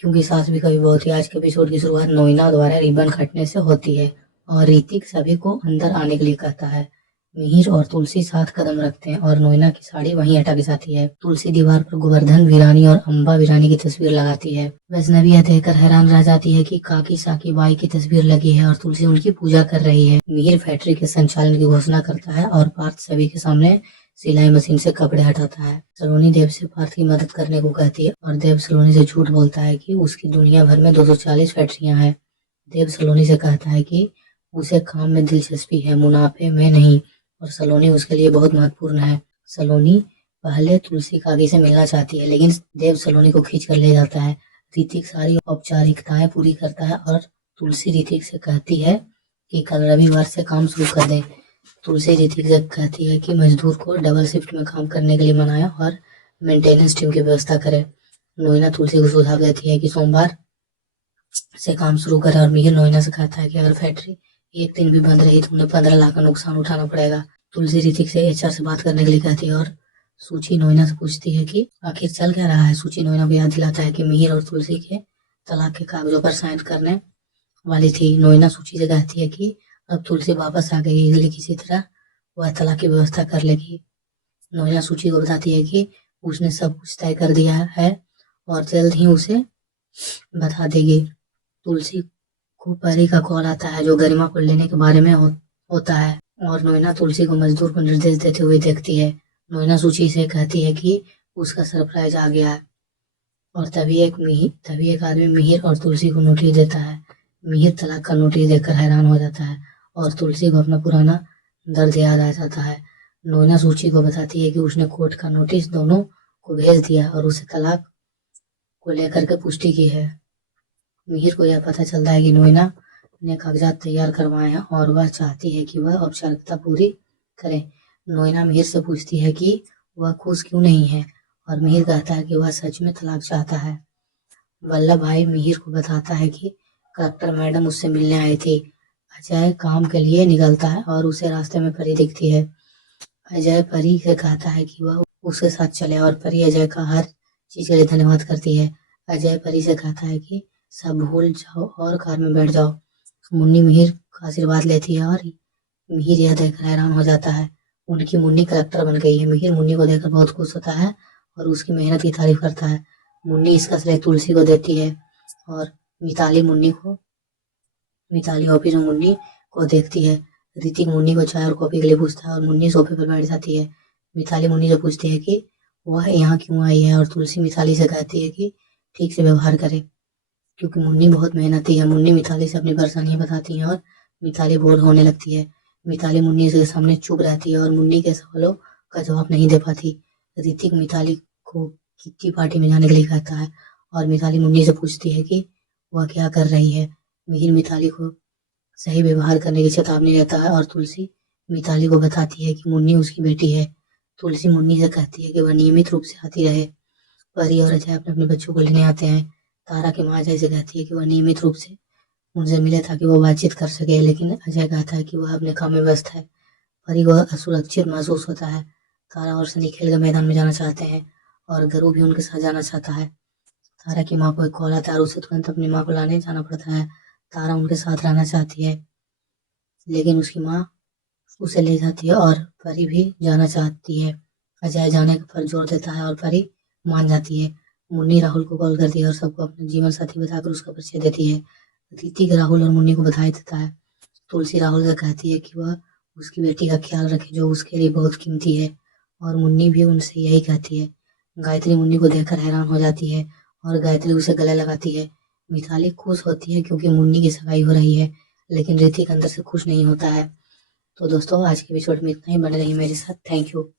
क्योंकि सास भी कभी बहुत ही। आज के एपिसोड की शुरुआत नोइना द्वारा रिबन काटने से होती है और ऋतिक सभी को अंदर आने के लिए कहता है। मिहिर और तुलसी साथ कदम रखते हैं और नोइना की साड़ी वहीं हटा के जाती है। तुलसी दीवार पर गोवर्धन वीरानी और अम्बा वीरानी की तस्वीर लगाती है। वैष्णवी यह देखकर हैरान रह जाती है कि काकी साकी बाई की तस्वीर लगी है और तुलसी उनकी पूजा कर रही है। मिहिर फैक्ट्री के संचालन की घोषणा करता है और पार्थ सभी के सामने सिलाई मशीन से कपड़े हटाता है। सलोनी देव से पार्थ की मदद करने को कहती है और देव सलोनी से झूठ बोलता है कि उसकी दुनिया भर में 240 फैक्ट्रियां हैं। देव सलोनी से कहता है कि उसे काम में दिलचस्पी है, मुनाफे में नहीं, और सलोनी उसके लिए बहुत महत्वपूर्ण है। सलोनी पहले तुलसी काकी से मिलना चाहती है लेकिन देव सलोनी को खींच कर ले जाता है। ऋतिक सारी औपचारिकताएं पूरी करता है और तुलसी ऋतिक से कहती है कि कल रविवार से काम शुरू कर दे। तुलसी ऋतिक से कहती है कि मजदूर को डबल शिफ्ट में काम करने के लिए मनाया और मेंटेनेंस टीम की व्यवस्था करे। नोइना तुलसी को सुझाव देती है कि सोमवार से काम शुरू करे और मिहिर नोइना से कहता है कि अगर फैक्ट्री एक दिन भी बंद रही तो उन्हें 15 लाख का नुकसान उठाना पड़ेगा। तुलसी ऋतिक से एचआर से बात करने के लिए कहती है और सूची नोइना से पूछती है कि आखिर चल क्या रहा है। सूची नोइना को याद दिलाता है कि मिहिर और तुलसी के तलाक के कागजों पर साइन करने वाली थी। नोइना सूची से कहती है कि अब तुलसी वापस आ गई, इसलिए किसी तरह वह तलाक की व्यवस्था कर लेगी। नोइना सूची को बताती है कि उसने सब कुछ तय कर दिया है और जल्द ही उसे बता देगी। तुलसी को परी का कॉल आता है जो गरिमा को लेने के बारे में होता है और नोइना तुलसी को मजदूर को निर्देश देते हुए देखती है। नोइना सूची से कहती है कि उसका सरप्राइज आ गया है और तभी एक आदमी मिहिर और तुलसी को नोटिस देता है। मिहिर तलाक का नोटिस देखकर हैरान हो जाता है और तुलसी को अपना पुराना दर्द याद आ जाता है। नोइना सूची को बताती है कि उसने कोर्ट का नोटिस दोनों को भेज दिया और उसे तलाक को लेकर के पुष्टि की है। मिहिर को यह पता चलता है कि नोइना ने कागजात तैयार करवाए हैं और वह चाहती है कि वह औपचारिकता पूरी करे। नोइना मिहिर से पूछती है कि वह खुश क्यों नहीं है और मिहिर कहता है कि वह सच में तलाक चाहता है। वल्लभ भाई मिहिर को बताता है कि कलेक्टर मैडम उससे मिलने आई थी। अजय काम के लिए निकलता है और उसे रास्ते में परी दिखती है। अजय परी से कहता है कि वह उसके साथ चले और परी अजय का हर चीज के लिए धन्यवाद करती है। अजय परी से कहता है कि सब भूल जाओ और कार में बैठ जाओ। मुन्नी मिहिर का आशीर्वाद लेती है और मिहिर यह देखकर हैरान हो जाता है। उनकी मुन्नी कलेक्टर बन गई है। मिहिर मुन्नी को देखकर बहुत खुश होता है और उसकी मेहनत की तारीफ करता है। मुन्नी इसका श्रेय तुलसी को देती है और मिताली ऑफिस में मुन्नी को देखती है। ऋतिक मुन्नी को चाय और कॉफी के लिए पूछता है और मुन्नी सोफे पर बैठ जाती है। मिताली मुन्नी से पूछती है कि वह यहाँ क्यों आई है और तुलसी मिताली से कहती है कि ठीक से व्यवहार करे क्योंकि मुन्नी बहुत मेहनती है। मुन्नी मिताली से अपनी परेशानियां बताती है और मिताली बोर होने लगती है। मिताली मुन्नी के सामने चुप रहती है और मुन्नी के सवालों का जवाब नहीं दे पाती। ऋतिक मिताली को किट्टी पार्टी में जाने के लिए कहता है और मिताली मुन्नी से पूछती है कि वह क्या कर रही है। मिहिर मिताली को सही व्यवहार करने की चेतावनी देता है और तुलसी मिताली को बताती है कि मुन्नी उसकी बेटी है। तुलसी मुन्नी से कहती है कि वह नियमित रूप से आती रहे। परी और अजय अपने अपने बच्चों को लेने आते हैं। तारा की माँ अजय से कहती है कि वह नियमित रूप से उनसे मिले ताकि वो बातचीत कर सके लेकिन अजय कहता है कि वह अपने काम में व्यस्त है। परी को असुरक्षित महसूस होता है। तारा और सनी खेल के मैदान में जाना चाहते हैं और गरु भी उनके साथ जाना चाहता है। तारा की माँ को एक कॉल आता है और उसे तुरंत अपनी माँ को लाने जाना पड़ता है। तारा उनके साथ रहना चाहती है लेकिन उसकी माँ उसे ले जाती है और परी भी जाना चाहती है। अजय जाने पर जोर देता है और परी मान जाती है। मुन्नी राहुल को कॉल करती है और सबको अपने जीवन साथी बताकर उसका परिचय देती है। ऋतिक राहुल और मुन्नी को बधाई देता है। तुलसी राहुल से कहती है कि वह उसकी बेटी का ख्याल रखे जो उसके लिए बहुत कीमती है और मुन्नी भी उनसे यही कहती है। गायत्री मुन्नी को देखकर हैरान हो जाती है और गायत्री उसे गले लगाती है। मिताली खुश होती है क्योंकि मुन्नी की सगाई हो रही है लेकिन ऋतिक अंदर से खुश नहीं होता है। तो दोस्तों आज के एपिसोड में इतना ही। बने रहिए मेरे साथ। Thank you.